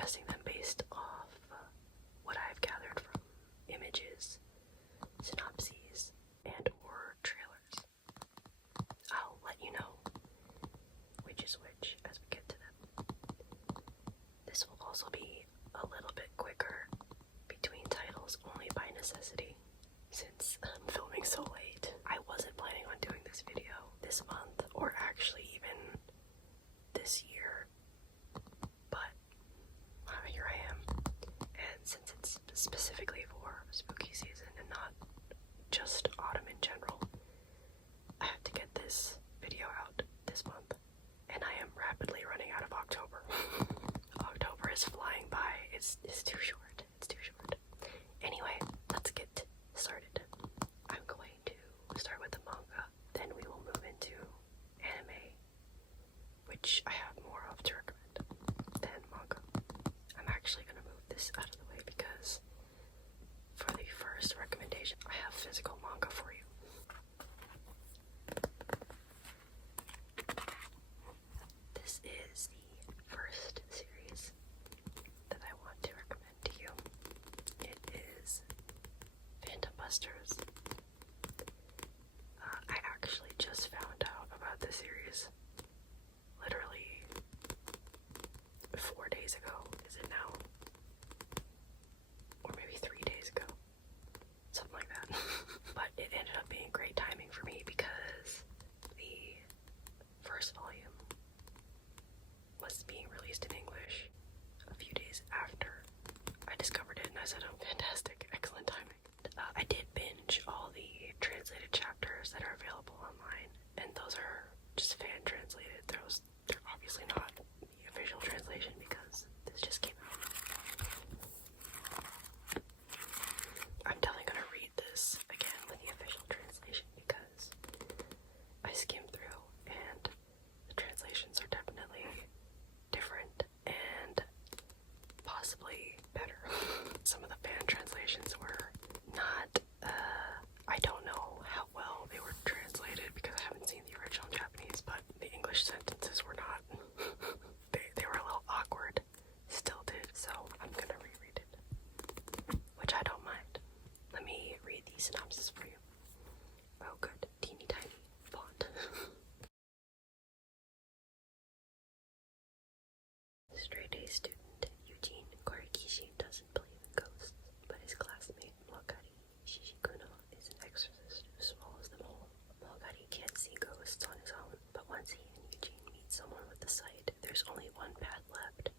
guessing them based off what I've gathered from images, synopses, and or trailers. I'll let you know which is which as we get to them. This will also be a little bit quicker between titles only by necessity, since I'm filming so late. I wasn't planning on doing this video this month, or actually even this year, but here I am. And since it's specifically for spooky season and not just autumn in general, I have to get this video out this month, and I am rapidly running out of October. October is flying by. It's too short. It's too short. Anyway, let's get started. I'm going to start with the manga, then we will move into anime, which I have more of to recommend than manga. I'm actually going to move this out of the way because for the first recommendation, I have physical manga for you. This is the first series that I want to recommend to you. It is Phantom Busters. I actually just found out about this series literally 4 days ago. Is it now? Or maybe 3 days ago. Something like that. But it ended up being great timing for me because the first volume was being released in English a few days after I discovered it, and I said, oh, fantastic, excellent timing. I did binge all the translated chapters that are available online, and those are just fan translated. They're obviously not the official translation because this just came out. I'm definitely gonna read this again with the official translation because I skimmed through and the translations are definitely different and possibly better. Some of the fan translations were not, I don't know how well they were translated because I haven't seen the original Japanese, but the English sentences were not. they were a little awkward, still did, so I'm gonna reread it, which I don't mind. Let me read the synopsis for you. Oh good, teeny tiny font. Straight-A student Eugene Korikishi doesn't believe in ghosts, but his classmate Wakari Shishikuno is an exorcist who swallows them whole. Wakari can't see ghosts on his own, but once he and Eugene meet someone with the sight, there's only one path left: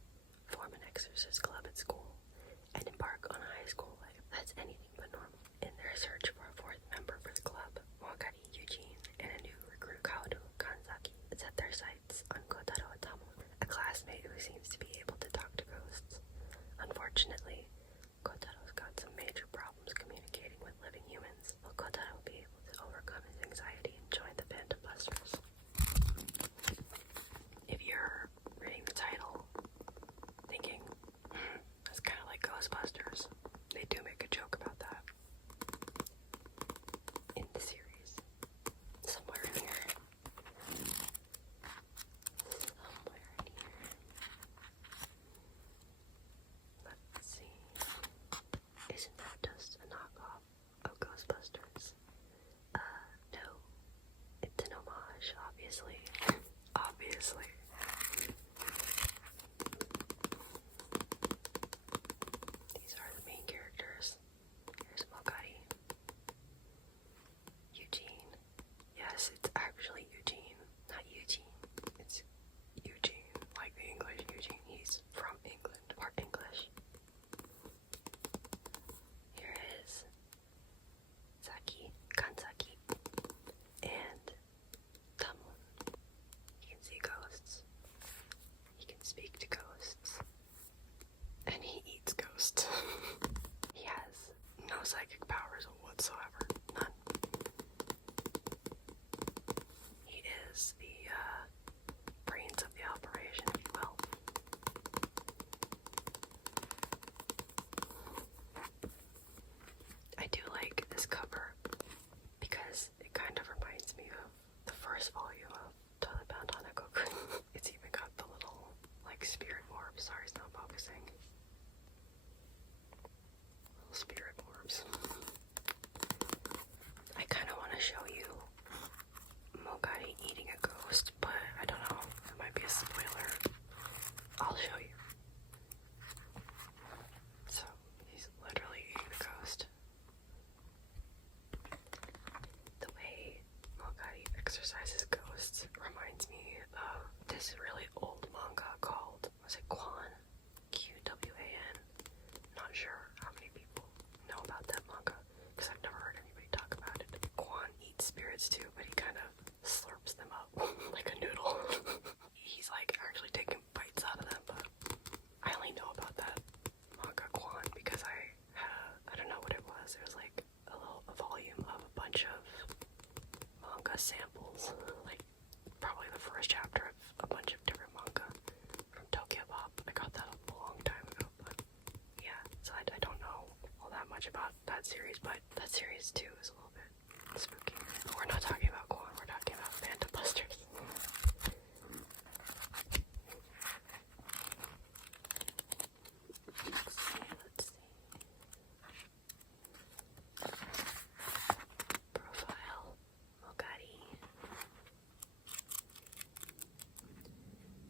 form an exorcist club at school and embark on a high school life that's anything but normal. In their search for a fourth member for the club, Wakari, Eugene, and a new recruit Kaoru Kanzaki set their sights on Kotaro Tamo, a classmate who seems to be able to talk to ghosts. Unfortunately, Kotaro's got some major problems communicating with living humans. Will Kotaro be able to overcome his anxiety and join the Phantom Busters? If you're reading the title thinking, that's kind of like Ghostbusters, they do make a joke about that in the series. Somewhere in here. Somewhere in here. Let's see. spirit orbs. I kind of want to show you Mogari eating a ghost, but I don't know. It might be a spoiler. I'll show you. So, he's literally eating the ghost. The way Mogari exercises ghosts reminds me of this really old manga called, was it Kwan? Q-W-A-N. Not sure how many people know about that manga, because I've never heard anybody talk about it. Kwan eats spirits too, but he kind of slurps them up like a noodle. He's like actually taking bites out of them, but I only know about that manga Kwan because I don't know what it was. It was like a volume of a bunch of manga samples, like probably the first chapter of a bunch of different manga from Tokyo Pop. I got that a long time ago, but yeah, so I don't know all that much about that series, but that series too is a little bit spooky. But we're not talking about Kwan, we're talking about Phantom Busters. Let's see. Profile, Mogari.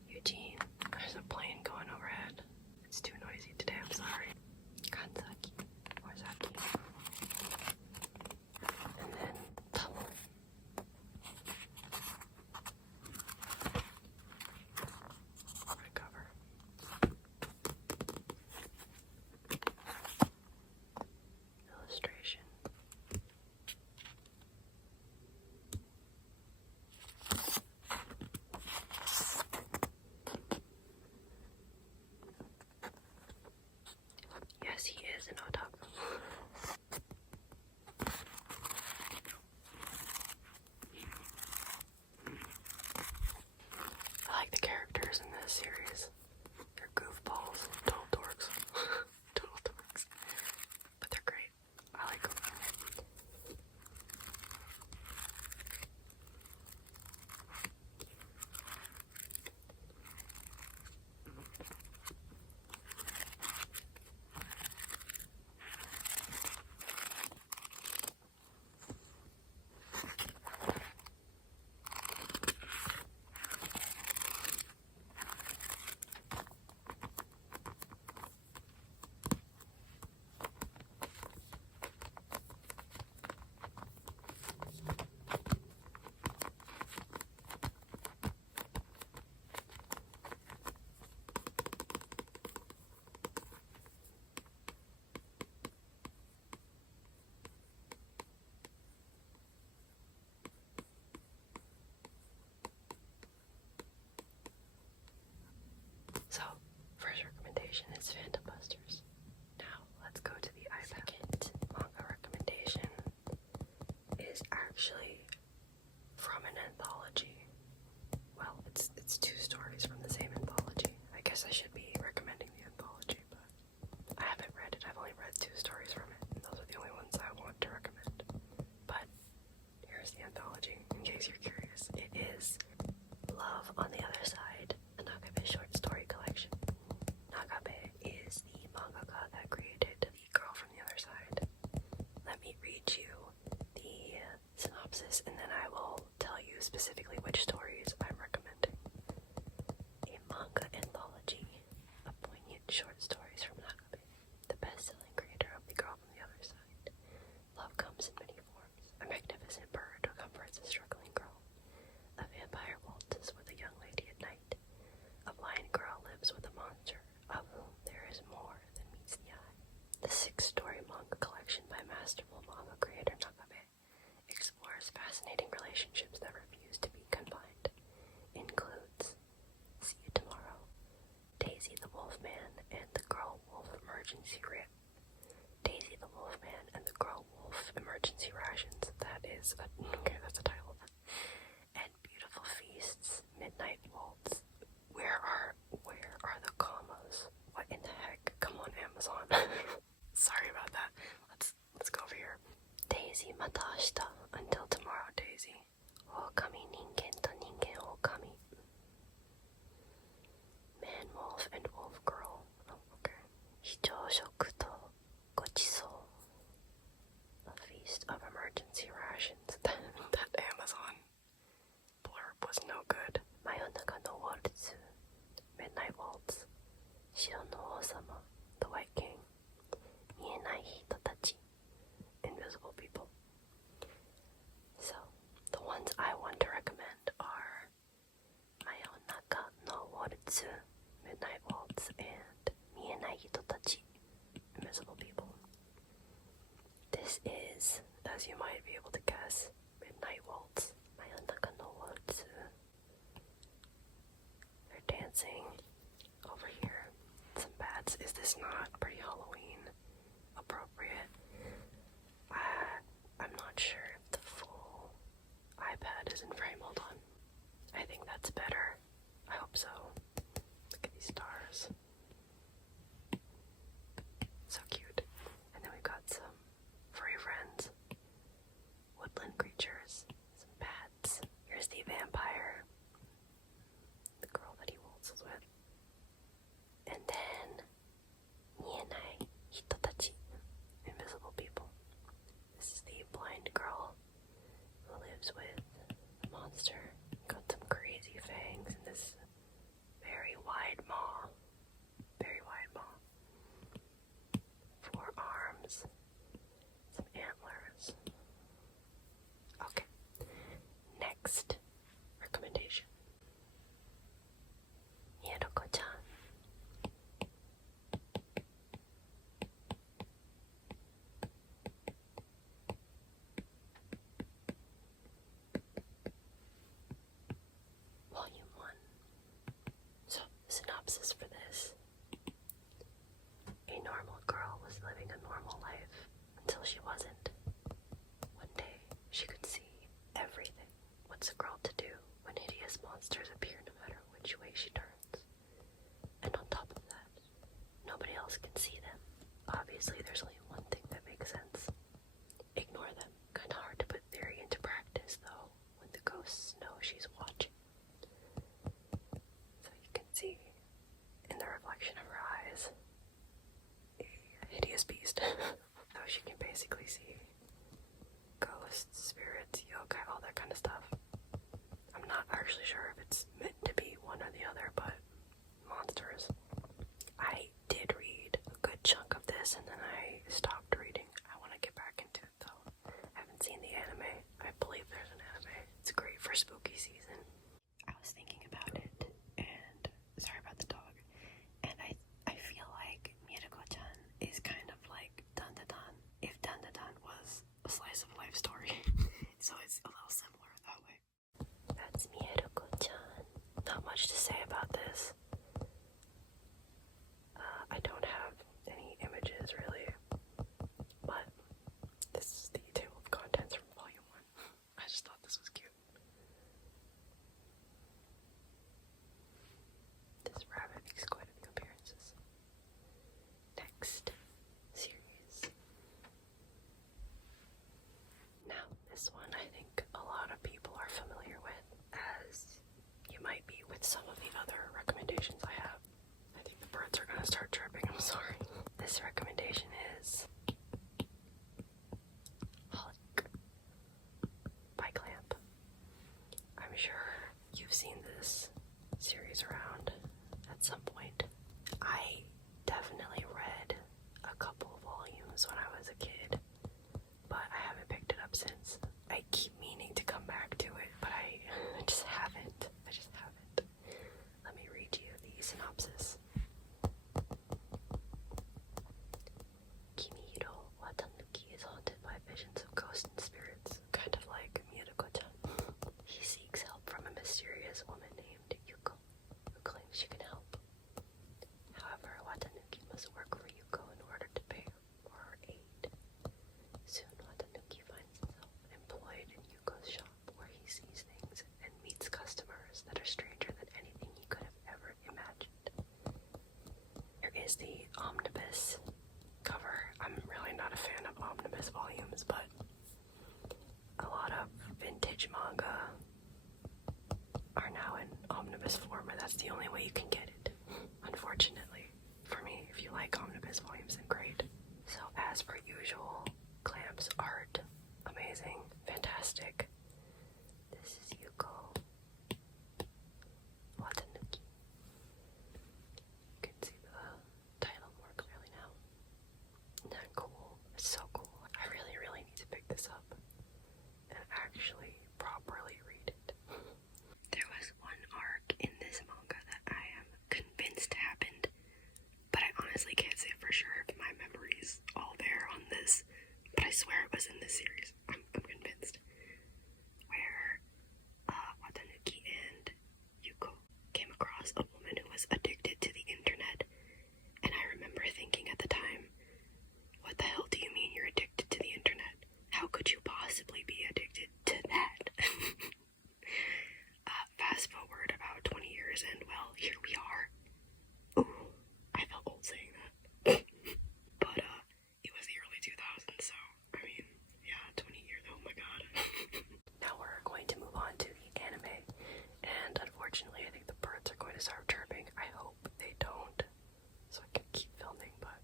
Eugene, there's a plane going overhead. It's too noisy today, I'm sorry. Kanzaki, Morizaki. And then Tamo. Recover. Illustration. Yes, he is an otaku. I like the characters in this series. They're goofballs, total dorks. Total dorks. But they're great. I like them. So, first recommendation is Phantom Busters. Now, let's go to the iPad. Second manga recommendation is actually from an anthology. Well, it's two stories from the same anthology. I guess I should be recommending the anthology, but I haven't read it. I've only read two stories from it, and those are the only ones I want to recommend. But here's the anthology, in case you're curious. It is Love on the Other Side, a Nagabe short story collection. Nagabe is the mangaka that created The Girl from the Other Side. Let me read you the synopsis, and then I will tell you specifically which stories I'm recommending. A manga anthology of poignant short stories from Nagabe, the best-selling creator of The Girl from the Other Side. Love comes in many forms. A magnificent bird comforts a struggling girl. A vampire waltzes with a young lady at night. A blind girl lives with a monster, of whom there is more than meets the eye. The six-story manga collection by masterful manga creator Nagabe explores fascinating relationships that refuse to be confined. Includes See You Tomorrow, Daisy the Wolfman and the Girl Wolf Emergency Rip. Daisy the Wolfman and the Girl Wolf Emergency Rations. That's a title. And Beautiful Feasts, Midnight Waltz. Where are the commas? What in the heck? Come on, Amazon. Sorry about that. Let's go over here. Daisy Mata Ashita. Until tomorrow, Daisy. Okami Ningen to Ningen Okami. Man Wolf and Wolf Girl. Oh, okay. Hijōshoku to Gochiso. good. Mayonaka no Waltz, Midnight Waltz, Shiro no Osama, The White King, Mienai Hitotachi, Invisible People. So, the ones I want to recommend are Mayonaka no Waltz, Midnight Waltz, and Mienai Hitotachi, Invisible People. This is, as you might be able to guess, Midnight Waltz. Mayonaka no Waltz. They're dancing over here. Some bats. Is this not pretty Halloween appropriate? I'm not sure if the full iPad is in frame. Hold on. I think that's better. I hope so. Look at these stars. So cute. And then we've got some furry friends, woodland creatures, some bats. Here's the vampire, the girl that he waltzes with. And then Mienai Hitotachi, invisible people. This is the blind girl who lives with a monster. Got some crazy fangs and this very wide maw. Very wide maw. 4 arms. Some antlers. Okay. Next recommendation. Mieruko-chan. Volume 1. So, the synopsis for this. A normal girl was living a normal life until she wasn't. One day, she could see everything. What's a girl to do when hideous monsters appear no matter which way she turns? And on top of that, nobody else can see them. Obviously, there's only one thing that makes sense. Ignore them. Kinda hard to put theory into practice, though, when the ghosts know she's watching. So you can see, in the reflection of her eyes, a hideous beast. So she can basically see ghosts, spirits, yokai, all that kind of stuff. I'm not actually sure if it's meant to be one or the other, but monsters. I did read a good chunk of this and then I stopped reading. I want to get back into it though. I haven't seen the anime. I believe there's an anime. It's great for spooky season. I was thinking about it, and sorry about the dog, and I feel like Mieruko-chan is kind of like Dan-da-dan if Dan-da-dan was a slice of life story. So it's a little similar that way. That's Mieruko-chan. Not much to say about this. I don't have any images really, but this is the table of contents from volume 1. I just thought this was cute. This rabbit makes quite a few appearances. Next series. Now, this one I think a lot of people are familiar with, as you might be with some of the other recommendations I have. I think the birds are gonna start chirping, I'm sorry. This recommendation is Holic by Clamp. I'm sure you've seen this series around at some point. I definitely read a couple volumes when I was a kid, but I haven't picked it up since. I keep meaning to come back to it, but I just haven't. Let me read you the synopsis. Kimihiro Watanuki is haunted by visions of ghosts and spirits, kind of like Mieruko-chan. He seeks help from a mysterious woman named Yuko, who claims she can help. However, Watanuki must work for Yuko in order to pay for her aid. Soon, Watanuki finds himself employed in Yuko's shop, where he sees things and meets customers that are stranger than anything he could have ever imagined. Here is the omnibus cover. I'm really not a fan of omnibus volumes, but a lot of vintage manga are now in omnibus form, and that's the only way you can get it, unfortunately. For me, if you like omnibus volumes, then great. So as per usual, Clamp's art, amazing, fantastic. This is Yuko years, and well, here we are. Ooh, I felt old saying that. But, it was the early 2000s, so, I mean, yeah, 20 years, oh my god. Now we're going to move on to the anime, and unfortunately, I think the birds are going to start chirping. I hope they don't, so I can keep filming, but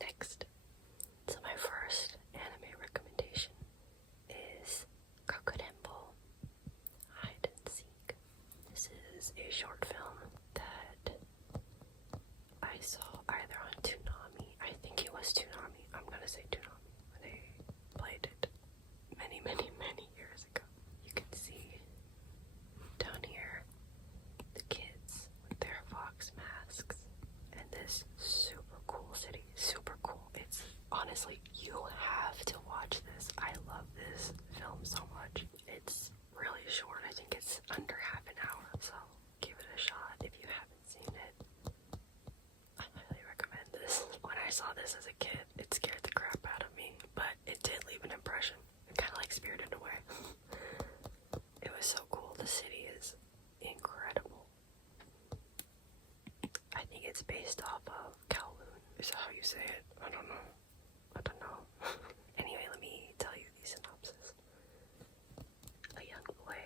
next. So my first anime recommendation is Kakurenbo, Hide and Seek. This is a short film that I saw either on Toonami, I think it was Toonami, I'm gonna say Toonami, they played it many, many, many years ago. You can see down here the kids with their fox masks and this super cool city, super cool. It's honestly, you have to watch this. I love this film so much. It's really short. I think it's under half an hour, so give it a shot if you haven't seen it. I highly recommend this. When I saw this as a kid, it scared the crap out of me, but it did leave an impression. It kind of like Spirited Away. It was so cool. The city is incredible. I think it's based off of Kowloon. Is that how you say it? I don't know. Anyway, let me tell you the synopsis. A young boy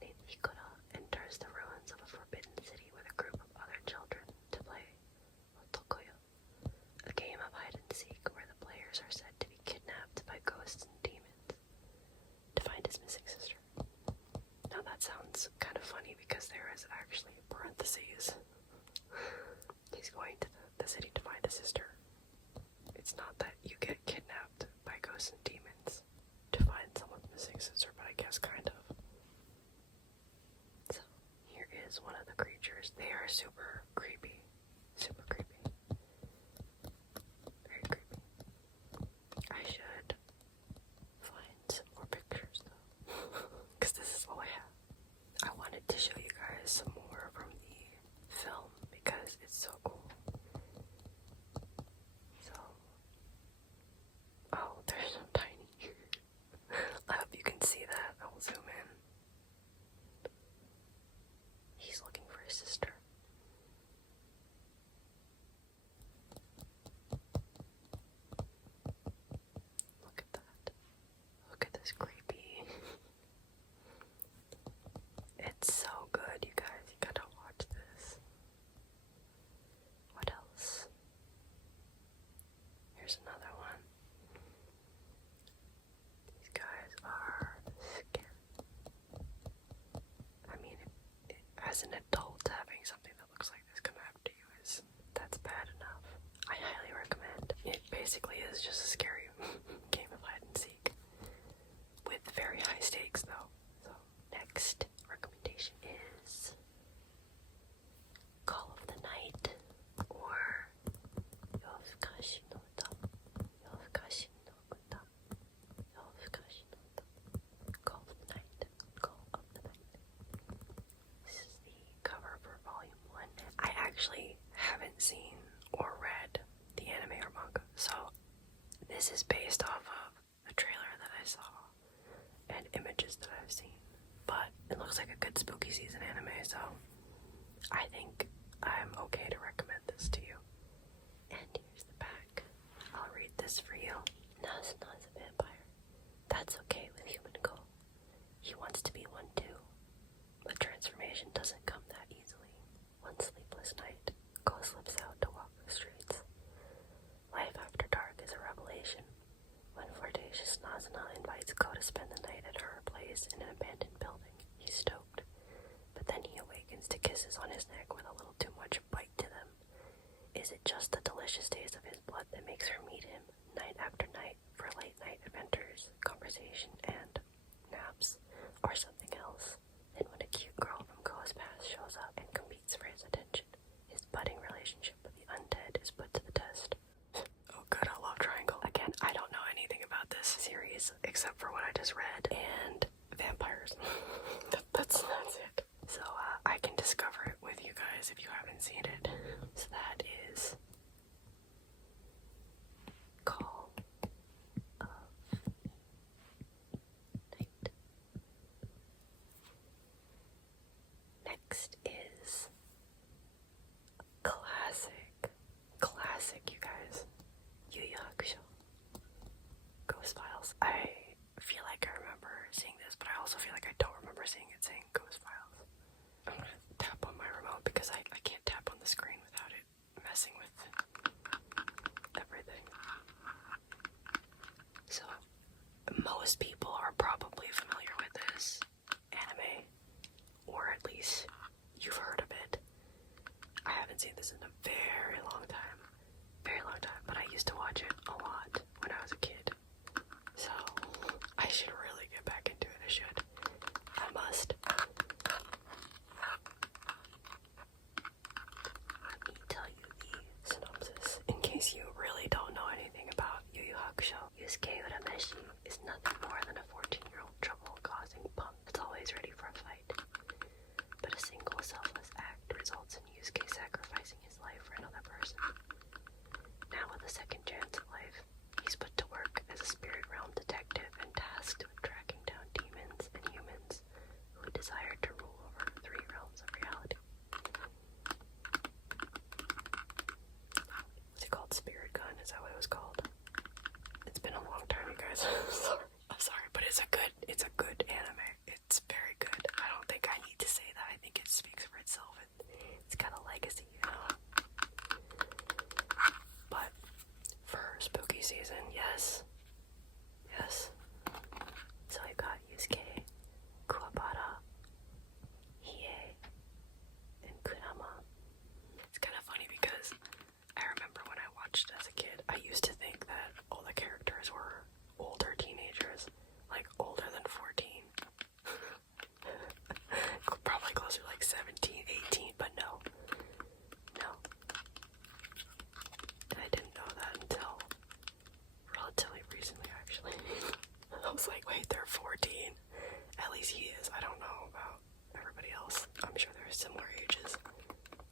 named Hikura enters the ruins of a forbidden city with a group of other children to play Otokoyo, a game of hide and seek where the players are said to be kidnapped by ghosts and demons to find his missing sister. Now that sounds kind of funny because there is actually parentheses. He's going to the city to find his sister. It's not that you get kidnapped by ghosts and demons to find someone's missing sister, but I guess kind of. So, here is one of the creatures. They are super creepy. Super creepy. Very creepy. I should find some more pictures though, because this is all I have. I wanted to show you guys some more from the film because it's so cool. So, oh, they're so tiny. I hope you can see that. I'll zoom in. He's looking for his sister. Look at that. Look at this creepy. It's so good, you guys. You gotta watch this. What else? Here's another one. These guys are scary. I mean, as an adult, having something that looks like this come after you that's bad enough. I highly recommend. It basically is just a scary game of hide and seek with very high stakes, though. So, next recommendation is Call of the Night, or Yofukashi no Uta. Yofukashi no Uta. Yofukashi no Uta. Call of the Night. Call of the Night. This is the cover for volume 1. I actually haven't seen or read the anime or manga, so this is based off of the trailer that I saw and images that I've seen. But it looks like a good spooky season anime, so I think I'm okay to recommend this to you. And here's the back. I'll read this for you. Nazuna's a vampire. That's okay with human Go. He wants to be one too. But transformation doesn't come that easily. One sleepless night, Go slips out to walk the streets. Life after dark is a revelation. When flirtatious Nazuna invites Go to spend the night at her place in an abandoned building, he's stoked. But then he awakens to kisses on his neck with a little too much bite to them. Is it just the delicious taste of his blood that makes her meet him night after night for late night adventures, conversation, and naps, or something itself. It's got a legacy, you know. But for spooky season, yes. So I got Yusuke, Kuwabara, Hiei, and Kurama. It's kind of funny because I remember when I watched it as a kid, I used to think that all the characters were older teenagers, like older than 14. Probably closer to like 17, 18, but no. And I didn't know that until relatively recently, actually. I was like, wait, they're 14. At least he is. I don't know about everybody else. I'm sure they're similar ages.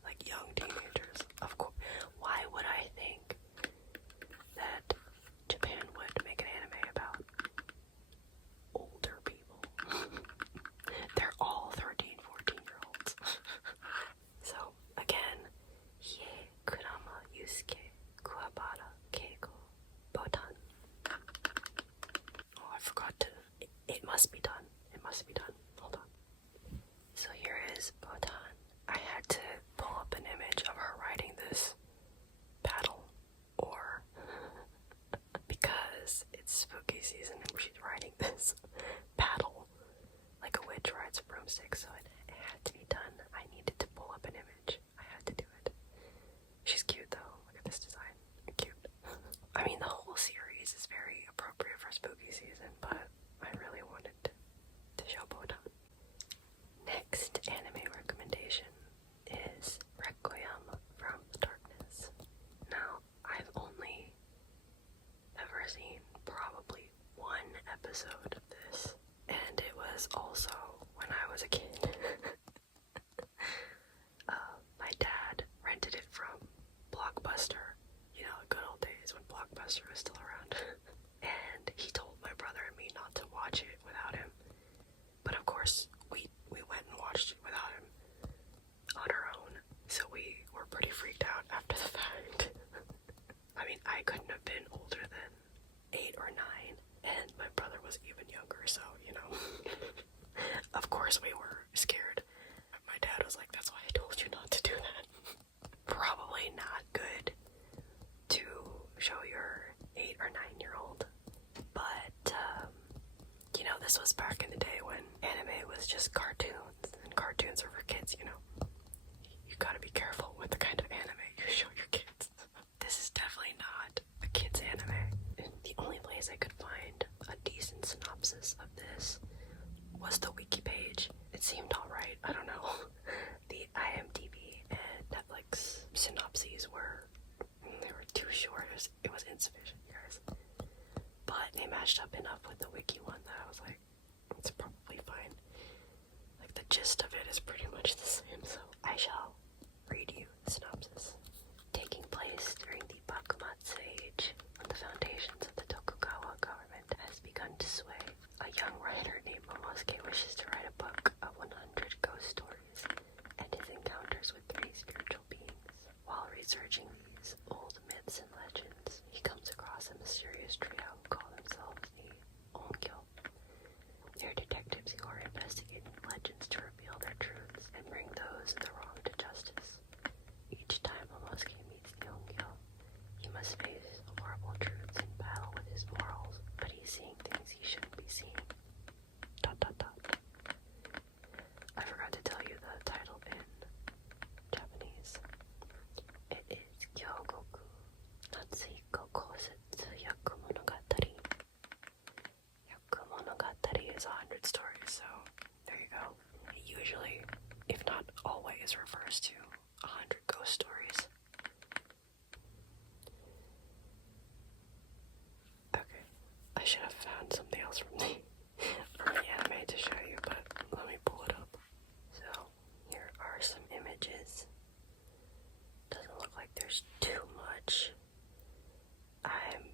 Like young teenagers. Of course. Why would I think that Japan would make an anime about older people? They're all 13, 14-year-olds. So, again, Hiei, Kurama, Yusuke, Kuwabara, Keiko, Botan. Oh, I forgot to... It must be done. Hold on. So here is Botan. I had to pull up an image of her riding this paddle, or because it's spooky season and she's riding this paddle like a witch rides a broomstick, so it had to be done. I needed to pull up an image. I had to do it. She's cute though. Look at this design. Cute. I mean, the whole series is very appropriate for spooky season, but I really wanted to show Botan. Next anime recommendation is Requiem from the Darkness. Now, I've only ever seen probably one episode of this, and it was also when I was a kid. My dad rented it from Blockbuster, you know, the good old days when Blockbuster was still around. And he told my brother and me not to watch it without him. But of course, we went and watched it without him on our own. So we were pretty freaked out after the fact. I mean, I couldn't have been older than 8 or 9, and my brother was even younger, so, you know. Of course we were scared. My dad was like, that's why I told you not to do that. Probably not good to show your 8 or 9-year-old, but, you know, this was back in the day when anime was just cartoons, and cartoons are for kids, you know. You gotta be careful with the kind of anime you show your kids. This is definitely not a kid's anime. And the only place I could find a decent synopsis of this was the wiki page. It seemed alright, I don't know. The IMDb and Netflix synopses they were too short. It was insufficient, you guys. But they matched up enough with the wiki one that I was like, it's probably fine. Like, the gist of it is pretty much the same, so I shall read you the synopsis. Taking place during the Bakumatsu age, when the foundations of the Tokugawa government has begun to sway, a young writer named Momosuke wishes to write a book of 100 ghost stories and his encounters with 3 spiritual beings. While researching these old myths and legends, he comes across a mysterious trio who call themselves the Ongyo. They're detectives who are investigating legends to reveal their truths and bring those in the wrong to justice. Each time Momosuke meets the Ongyo, he must face horrible truths in battle with his morals, but he's seeing things he shouldn't be seeing. ... I forgot to tell you the title in Japanese. It is Kyogoku Natsuhiko Kosetsu Yaku Monogatari. Yaku Monogatari is 100 stories, so there you go. It usually, if not always, refers to 100 ghost stories. Okay, I should have found something else from the anime to show you, but let me pull it up. So, here are some images. Doesn't look like there's too much. I'm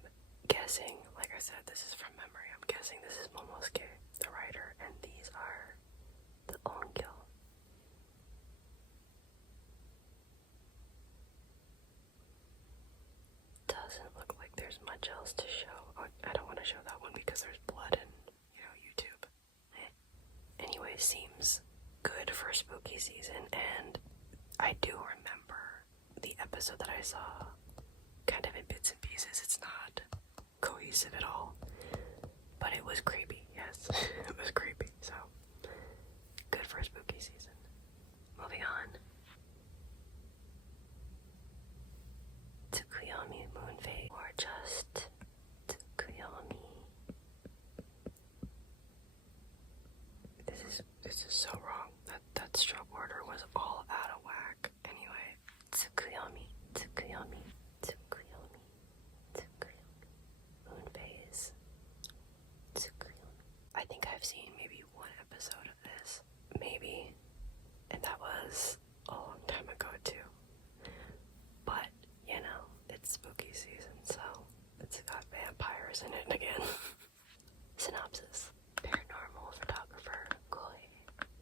guessing, like I said, this is from memory. I'm guessing this is Momosuke, the writer, and these are the Ongyo. Doesn't look like there's much else to show. Oh, I don't want to show that one because there's blood and, you know, YouTube. Anyway, seems good for spooky season, and I do remember the episode that I saw kind of in bits and pieces. It's not cohesive at all, but it was creepy. Yes, it was creepy, so good for a spooky season. Moving on. Tsukuyomi Moonphase, or just Tsukuyomi. This is so wrong. That stroke order was all out of whack. Anyway, Tsukuyomi Moonphase. Tsukuyomi. I think I've seen maybe one episode of this. Maybe. And that was a long time ago too. But, you know, it's spooky season, so it's got vampires in it again. Synopsis. Paranormal photographer Koi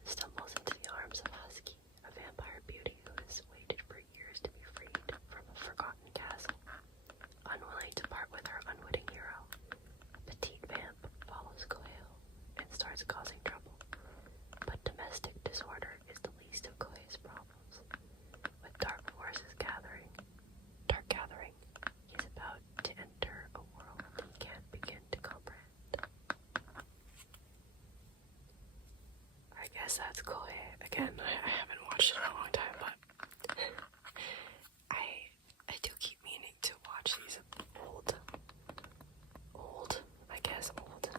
stumbles into the arms of Husky, a vampire beauty who has waited for years to be freed from a forgotten castle. Unwilling to part with her unwitting hero, Petite Vamp follows Koyo and starts causing trouble. But domestic disorder is the least of Koyo's problems. With dark forces gathering, he's about to enter a world he can't begin to comprehend. I guess that's Koyo. Again, I haven't watched it in a long time, but I do keep meaning to watch these old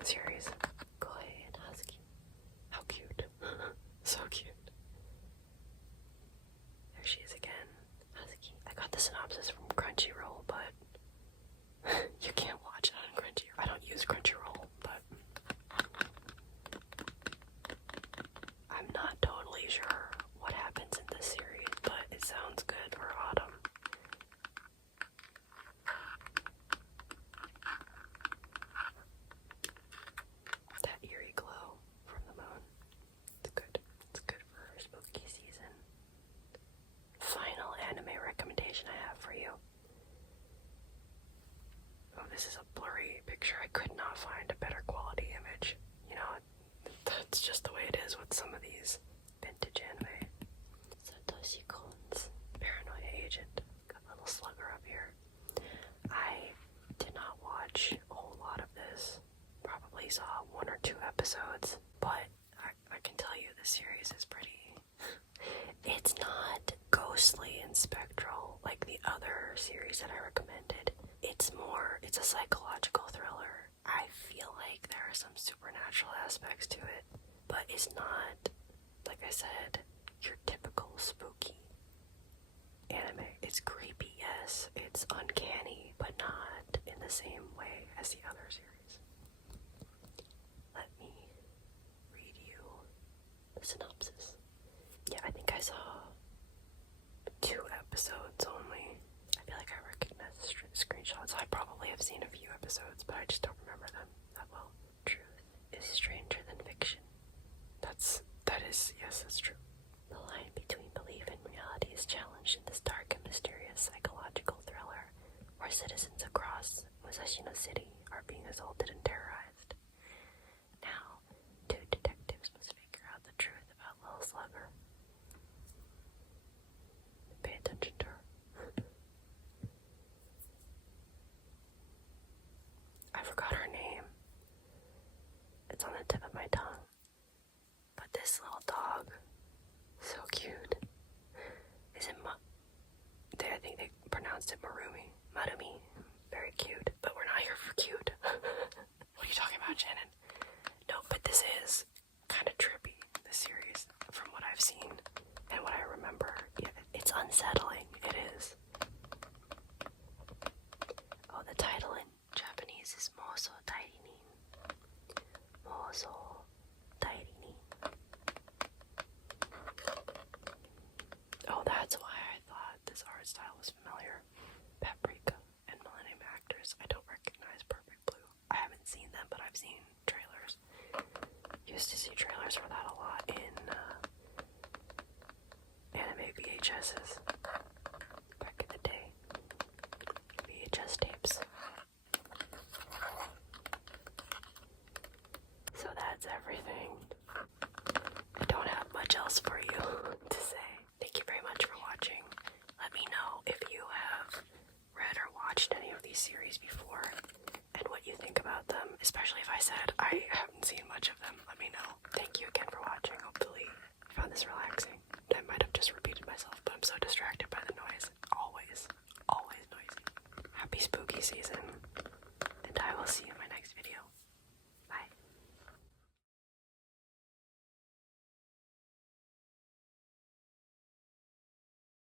series. Koyo and Husky. How cute. So cute. There she is again. Husky. I got the synopsis from Crunchyroll, but you can't watch it on Crunchyroll. I don't use Crunchyroll, but I'm not totally sure what happens in this series, but it sounds good for autumn. That eerie glow from the moon. It's good. It's good for spooky season. Final anime recommendation I have for you. Oh, this is a blurry picture. I could not find a better quality image. You know, that's just the way it is with some of these vintage anime. Satoshi Kon's Paranoia Agent. Got a little slugger up here. I did not watch a whole lot of this. Probably saw 1 or 2 episodes, but I can tell you the series is pretty... It's not ghostly and spectral like the other series that I recommended. It's a psychological thriller. I feel like there are some supernatural aspects to it, but it's not, like I said, your typical spooky anime. It's creepy, yes. It's uncanny, but not in the same way as the other series. Let me read you the synopsis. Yeah, I think I saw 2 episodes only. I feel like I recognize the screenshots. I probably have seen a few episodes, but I just don't remember them that well. Truth is stranger than fiction. That's true. The line between belief and reality is challenged in this dark and mysterious psychological thriller, where citizens across Musashino City are being assaulted and terrorized. Now, 2 detectives must figure out the truth about Lil Slugger. Pay attention to her. I forgot her name. It's on the tip of my tongue. But this little dog, so cute. Is it I think they pronounced it Marumi. Very cute. But we're not here for cute. What are you talking about, Shannon? No, but this is kind of trippy, this series, from what I've seen and what I remember. Yeah, it's unsettling. It is. Oh, the title in Japanese is Moso Dairinin. Moso Dairinin. Oh, that's why I thought this art style was familiar. Paprika and Millennium Actors. I don't recognize Perfect Blue. I haven't seen them, but I've seen trailers. Used to see trailers for that a lot in anime VHSs. Back in the day. VHS tapes. So that's everything. I don't have much else for you. Especially if I said I haven't seen much of them, let me know. Thank you again for watching. Hopefully you found this relaxing. I might have just repeated myself, but I'm so distracted by the noise. Always noisy. Happy spooky season, and I will see you